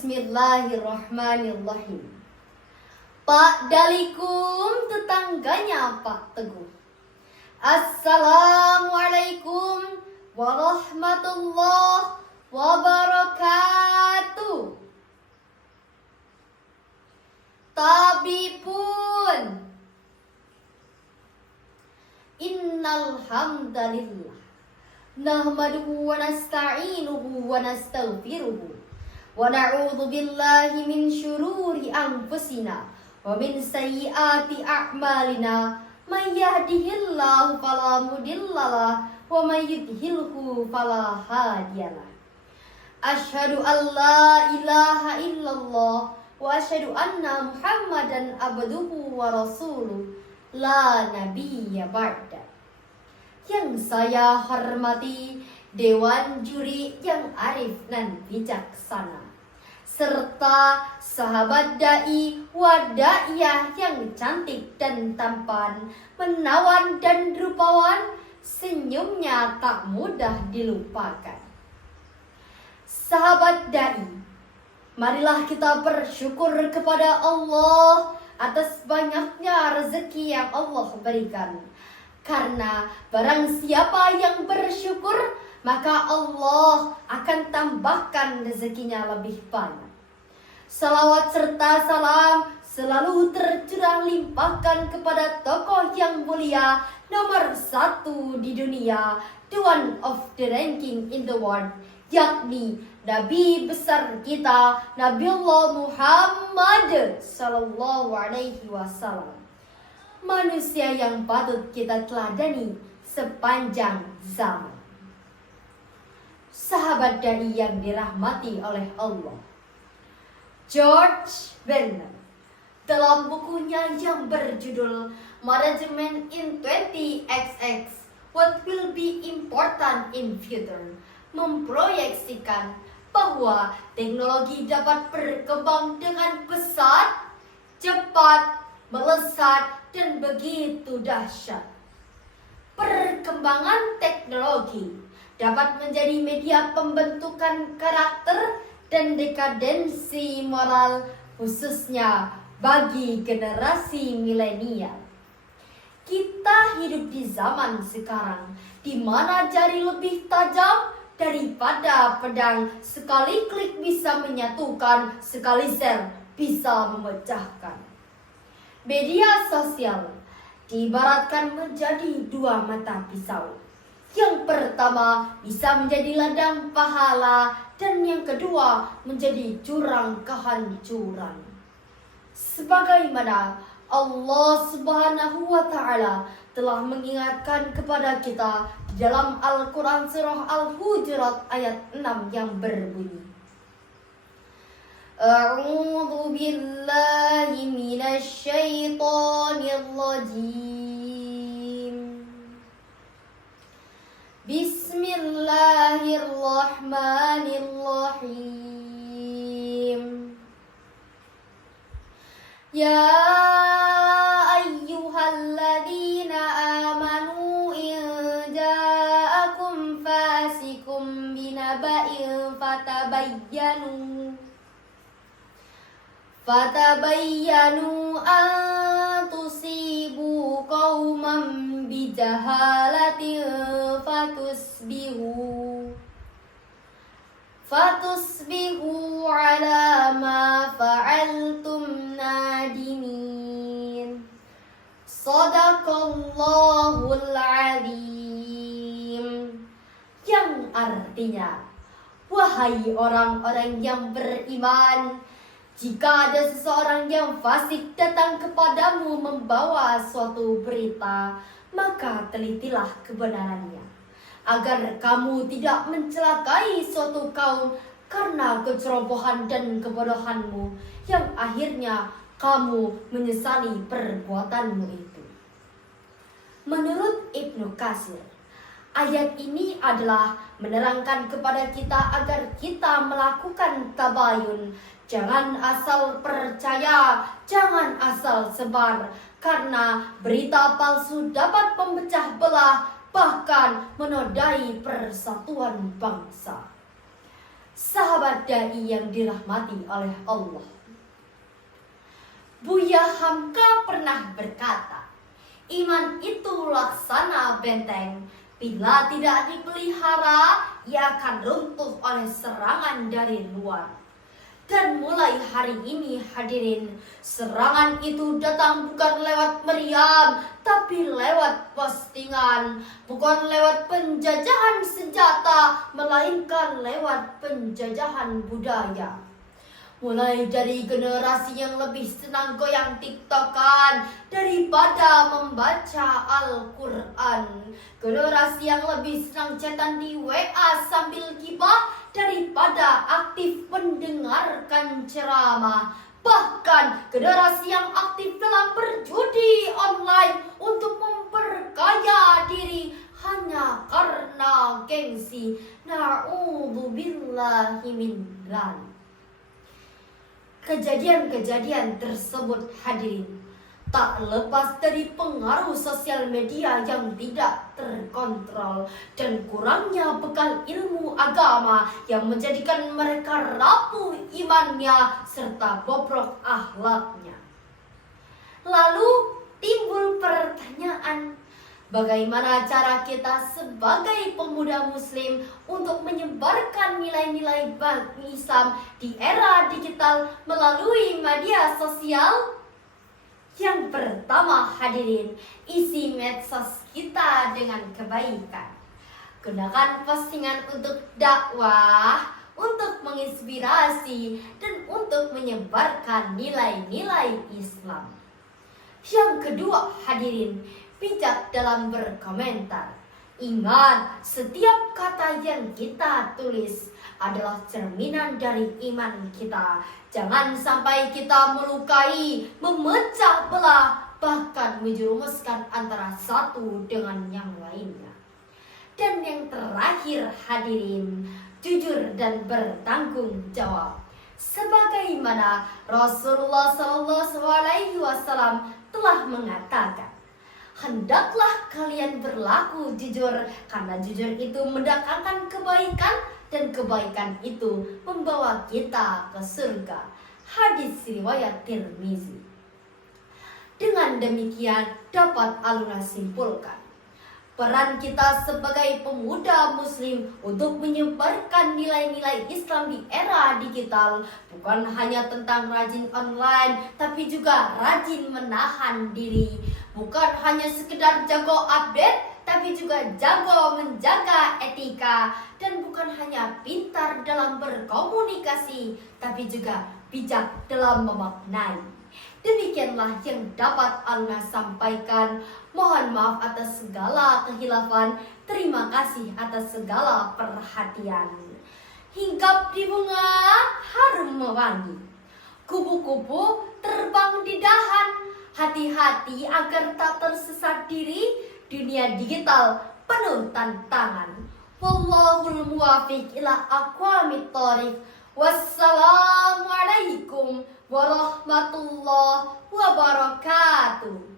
Bismillahirrahmanirrahim. Pak Dalikum, tetangganya Pak Teguh. Assalamualaikum warahmatullahi wabarakatuh. Tabipun. Innal hamdalillah nahmaduhu wa nasta'inuhu wa nastaghfiruhu wa na'udzu billahi min syururi anfusina wa min sayyiati a'malina may yahdihillahu fala mudhillalah wa may yudhlilhu fala hadiyalah. Asyhadu an la ilaha illallah wa asyhadu anna Muhammadan abduhu wa rasuluh la nabiyya ba'da. Yang saya hormati Dewan Juri yang arif dan bijaksana, serta sahabat dai wadaiyah yang cantik dan tampan, menawan dan rupawan, senyumnya tak mudah dilupakan. Sahabat dai, marilah kita bersyukur kepada Allah atas banyaknya rezeki yang Allah berikan. Karena barang siapa yang bersyukur, maka Allah akan tambahkan rezekinya lebih banyak. Salawat serta salam selalu tercurah limpahkan kepada tokoh yang mulia, nomor 1 di dunia, the one of the ranking in the world, yakni Nabi besar kita, Nabiullah Muhammad sallallahu alaihi wasallam. Manusia yang patut kita teladani sepanjang zaman. Sahabat dai yang dirahmati oleh Allah, George Bernard dalam bukunya yang berjudul Management in 20XX, What Will Be Important in Future, memproyeksikan bahwa teknologi dapat berkembang dengan pesat, cepat, melesat, dan begitu dahsyat. Perkembangan teknologi dapat menjadi media pembentukan karakter dan dekadensi moral, khususnya bagi generasi milenial. Kita hidup di zaman sekarang di mana jari lebih tajam daripada pedang. Sekali klik bisa menyatukan, sekali share bisa memecahkan. Media sosial diibaratkan menjadi dua mata pisau. Yang pertama bisa menjadi ladang pahala, dan yang kedua menjadi jurang kehancuran. Sebagaimana Allah Subhanahu wa Ta'ala telah mengingatkan kepada kita di dalam Al-Quran surah Al-Hujurat ayat 6 yang berbunyi, A'udzu billahi minasy syaithanir rajim. Bismillahirrahmanirrahim. Ya ayyuhalladzina amanu in ja'akum fasikum binaba'in Fatabayyanu an tusibu qauman bijahalatin fatusbihu ala ma fa'altum nadimin. Shadaqallahul azim. Yang artinya, wahai orang-orang yang beriman, jika ada seseorang yang fasik datang kepadamu membawa suatu berita, maka telitilah kebenarannya, agar kamu tidak mencelakai suatu kaum karena kecerobohan dan kebodohanmu, yang akhirnya kamu menyesali perbuatanmu itu. Menurut Ibnu Katsir, ayat ini adalah menerangkan kepada kita agar kita melakukan tabayun. Jangan asal percaya, jangan asal sebar, karena berita palsu dapat memecah belah, bahkan menodai persatuan bangsa. sahabat dai yang dirahmati oleh Allah. Buya Hamka pernah berkata, iman itu laksana benteng, bila tidak dipelihara, ia akan runtuh oleh serangan dari luar. Dan mulai hari ini hadirin, serangan itu datang bukan lewat meriam, tapi lewat postingan. Bukan lewat penjajahan senjata, melainkan lewat penjajahan budaya. Mulai dari generasi yang lebih senang goyang tiktokan daripada membaca Al-Quran. Generasi yang lebih senang chatan di WA sambil gibah daripada aktif mendengarkan ceramah. Bahkan generasi yang aktif dalam berjudi online untuk memperkaya diri hanya karena gengsi. Na'udzubillahi min dzalik. Kejadian-kejadian tersebut hadirin tak lepas dari pengaruh sosial media yang tidak terkontrol dan kurangnya bekal ilmu agama yang menjadikan mereka rapuh imannya serta bobrok akhlaknya. Lalu timbul pertanyaan, bagaimana cara kita sebagai pemuda muslim untuk menyebarkan nilai-nilai Islam di era digital melalui media sosial? Yang pertama hadirin, isi medsos kita dengan kebaikan. Gunakan postingan untuk dakwah, untuk menginspirasi, dan untuk menyebarkan nilai-nilai Islam. Yang kedua hadirin, bijak dalam berkomentar. Ingat, setiap kata yang kita tulis adalah cerminan dari iman kita. Jangan sampai kita melukai, memecah belah, bahkan menjerumuskan antara satu dengan yang lainnya. Dan yang terakhir hadirin, jujur dan bertanggung jawab. Sebagaimana Rasulullah SAW telah mengatakan, hendaklah kalian berlaku jujur, karena jujur itu mendatangkan kebaikan dan kebaikan itu membawa kita ke surga. Hadis riwayat Tirmizi. Dengan demikian dapat aluna simpulkan, peran kita sebagai pemuda muslim untuk menyebarkan nilai-nilai Islam di era digital bukan hanya tentang rajin online, tapi juga rajin menahan diri. Bukan hanya sekedar jago update, tapi juga jago menjaga etika. Dan bukan hanya pintar dalam berkomunikasi, tapi juga bijak dalam memaknai. Demikianlah yang dapat aluna sampaikan. Mohon maaf atas segala kehilafan. Terima kasih atas segala perhatian. Hinggap di bunga harum mewangi, kupu-kupu terbang di dahan. Hati-hati agar tak tersesat diri. Dunia digital penuh tantangan. Wallahul muwafiq ila aqwamit thoriq. Wassalamualaikum warahmatullahi wabarakatuh.